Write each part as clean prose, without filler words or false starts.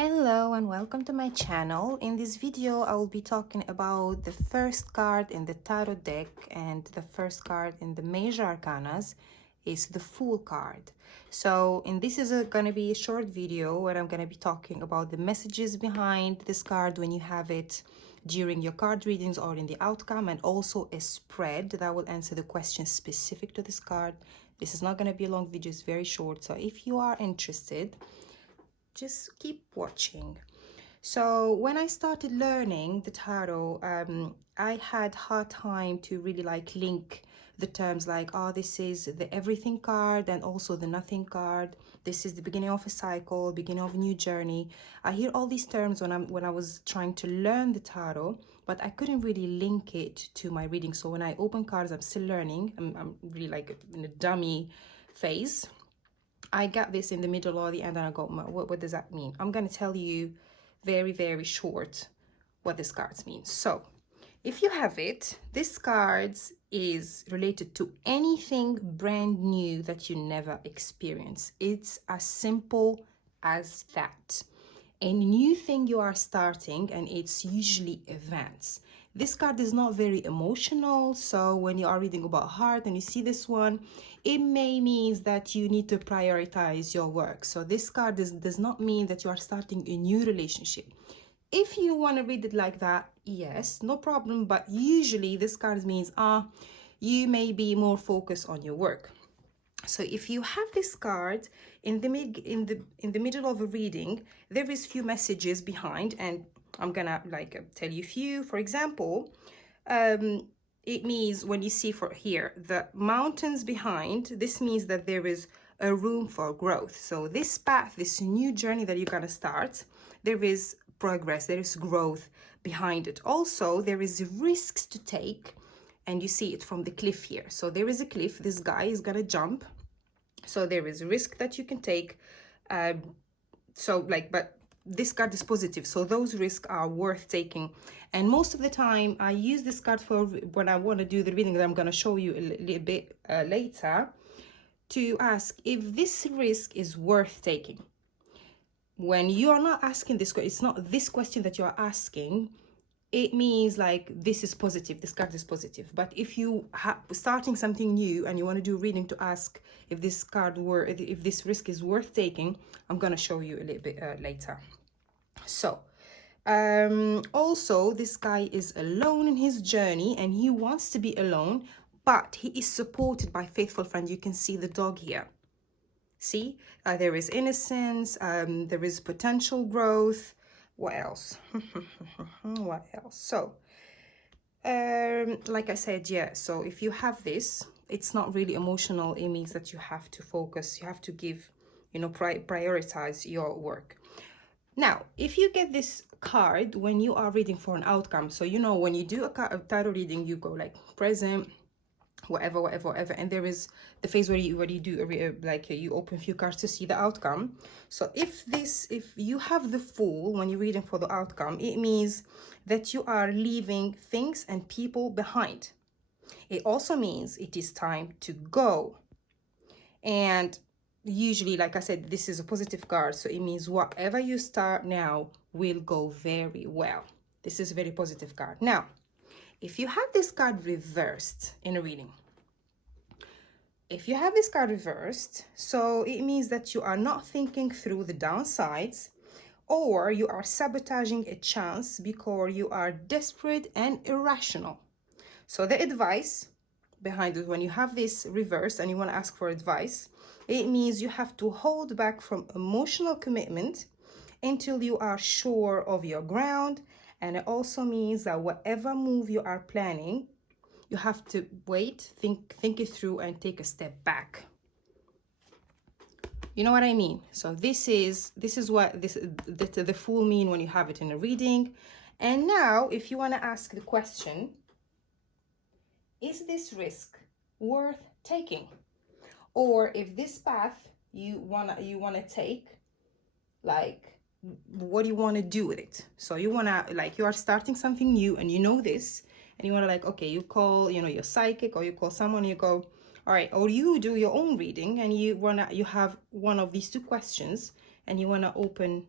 Hello and welcome to my channel. In this video I will be talking about the first card in the tarot deck, and the first card in the major arcanas is the Fool card. So this is going to be a short video where I'm going to be talking about the messages behind this card when you have it during your card readings or in the outcome, and also a spread that will answer the questions specific to this card. This is not going to be a long video, it's very short, so if you are interested, just keep watching. So when I started learning the tarot, I had hard time to really link the terms like, oh, this is the everything card and also the nothing card. This is the beginning of a cycle, beginning of a new journey. I hear all these terms when I was trying to learn the tarot, but I couldn't really link it to my reading. So when I open cards, I'm still learning. I'm really in a dummy phase. I got this in the middle or the end and I go, what does that mean? I'm going to tell you very, very short what this cards means. So if you have it, this cards is related to anything brand new that you never experience. It's as simple as that. A new thing you are starting, and it's usually events. This card is not very emotional, so when you are reading about heart and you see this one, it may mean that you need to prioritize your work. So this card does not mean that you are starting a new relationship. If you want to read it like that, yes, no problem, but usually this card means you may be more focused on your work. So if you have this card in the middle of a reading, there is few messages behind, and I'm gonna tell you a few. For example, it means when you see for here the mountains behind, this means that there is a room for growth. So this path, this new journey that you're gonna start, there is progress, there is growth behind it. Also, there is risks to take, and you see it from the cliff here. So there is a cliff, this guy is gonna jump, so there is a risk that you can take. But this card is positive, so those risks are worth taking. And most of the time I use this card for when I want to do the reading that I'm going to show you a little bit later, to ask if this risk is worth taking. When you are not asking this question, it's not this question that you are asking, it means this is positive, this card is positive. But if you are starting something new and you want to do reading to ask if this if this risk is worth taking, I'm going to show you a little bit later. So also, this guy is alone in his journey and he wants to be alone, but he is supported by faithful friends. You can see the dog here. See, there is innocence, there is potential growth. What else? What else? So like I said, yeah, so if you have this, it's not really emotional. It means that you have to focus, you have to give, prioritize your work. Now, if you get this card when you are reading for an outcome, so when you do a tarot reading, you go present, whatever, and there is the phase where you do you open a few cards to see the outcome. So if you have the Fool when you're reading for the outcome, it means that you are leaving things and people behind. It also means it is time to go. And usually, like I said, this is a positive card, so it means whatever you start now will go very well. This is a very positive card. Now, if you have this card reversed in a reading, so it means that you are not thinking through the downsides, or you are sabotaging a chance because you are desperate and irrational. So the advice behind it, when you have this reversed and you want to ask for advice, it means you have to hold back from emotional commitment until you are sure of your ground. And it also means that whatever move you are planning, you have to wait, think it through, and take a step back. You know what I mean? So this is what the Fool mean when you have it in a reading. And now, if you want to ask the question, is this risk worth taking? Or if this path you wanna take, what do you want to do with it? So you are starting something new and you know this, and you want to okay, you call your psychic, or you call someone, you go, all right, or you do your own reading and you have one of these two questions and you want to open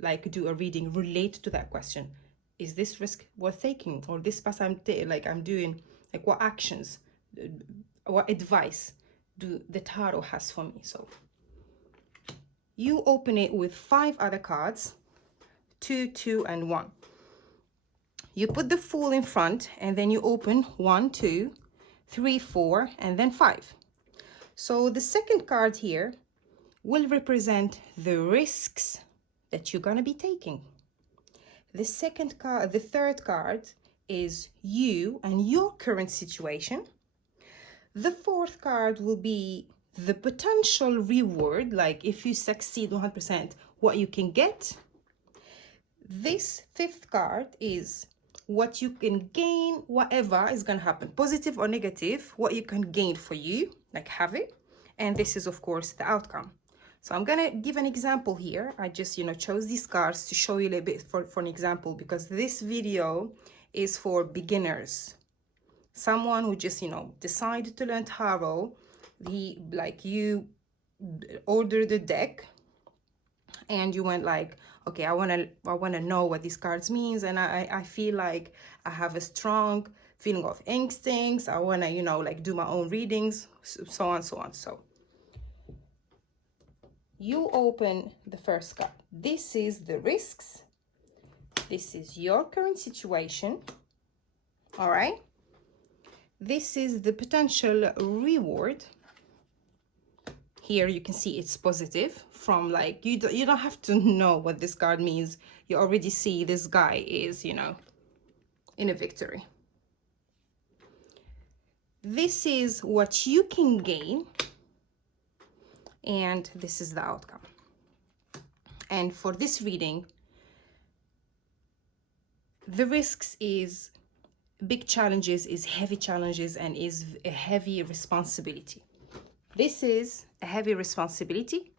like do a reading relate to that question. Is this risk worth taking? Or this path I'm doing, like what actions, what advice do the tarot has for me? So you open it with 5 other cards, 2, 2, and 1. You put the Fool in front, and then you open 1, 2, 3, 4, and then 5. So the second card here will represent the risks that you're gonna be taking. The third card is you and your current situation. The fourth card will be the potential reward, like if you succeed 100%, what you can get. This fifth card is what you can gain, whatever is going to happen, positive or negative, what you can gain for you, like have it. And this is, of course, the outcome. So I'm going to give an example here. I just, chose these cards to show you a little bit for an example, because this video is for beginners. Someone who just, decided to learn tarot. You ordered a deck and you went like, okay, I want to know what these cards means, and I feel like I have a strong feeling of instincts. I want to, do my own readings, so on, so on. So you open the first card. This is the risks. This is your current situation. All right. This is the potential reward. Here you can see it's positive from you don't have to know what this card means. You already see this guy is, in a victory. This is what you can gain, and this is the outcome. And for this reading, the risks is big challenges, is heavy challenges, and is a heavy responsibility. This is a heavy responsibility.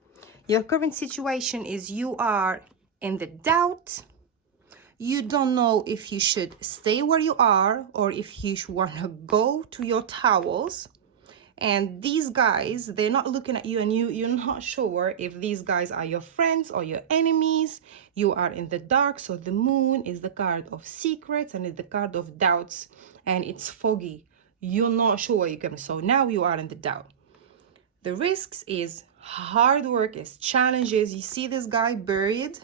Your current situation is you are in the doubt. You don't know if you should stay where you are or if you want to go to your towels. And these guys, they're not looking at you, and you're not sure if these guys are your friends or your enemies. You are in the dark. So the moon is the card of secrets and it's the card of doubts, and it's foggy. You're not sure what you're going to. So now you are in the doubt. The risks is hard work, is challenges. You see this guy buried,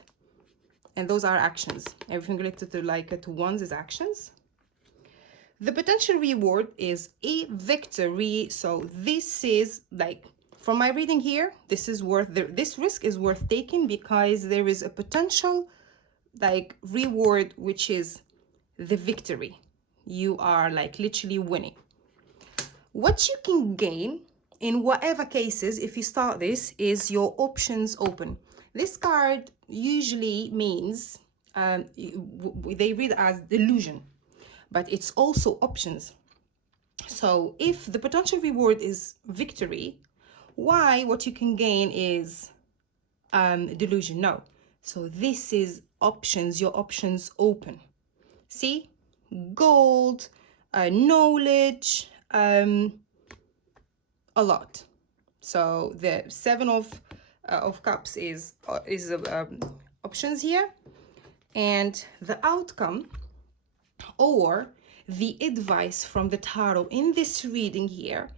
and those are actions. Everything related to ones is actions. The potential reward is a victory. So this is from my reading here, this risk is worth taking because there is a potential reward, which is the victory. You are literally winning. What you can gain in whatever cases, if you start this, is your options open. This card usually means they read as delusion, but it's also options. So if the potential reward is victory, what you can gain is delusion? No. So this is options, your options open. See, gold, knowledge, a lot. So the 7 of cups is options here, and the outcome or the advice from the tarot in this reading here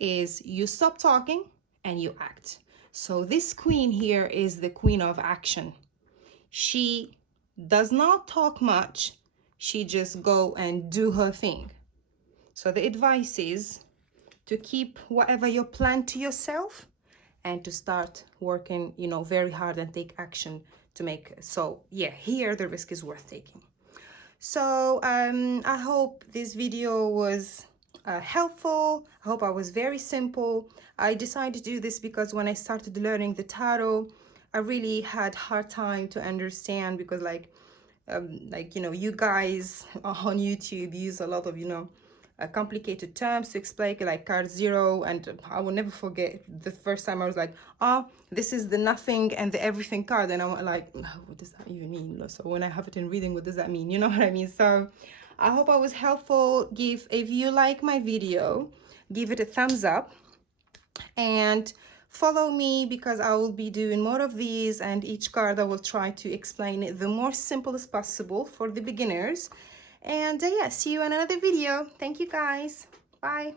is you stop talking and you act. So this queen here is the queen of action. She does not talk much. She just go and do her thing. So the advice is to keep whatever you plan to yourself and to start working, very hard and take action to make. So yeah, here the risk is worth taking. So I hope this video was helpful. I hope I was very simple. I decided to do this because when I started learning the tarot, I really had hard time to understand, because you guys on YouTube use a lot of complicated terms to explain, like card 0, and I will never forget the first time I was like, this is the nothing and the everything card, and I'm like, what does that even mean? So when I have it in reading, what does that mean? You know what I mean? So I hope I was helpful. If you like my video, give it a thumbs up, and Follow me because I will be doing more of these, and each card I will try to explain it the more simple as possible for the beginners. And yeah, see you in another video. Thank you guys. Bye.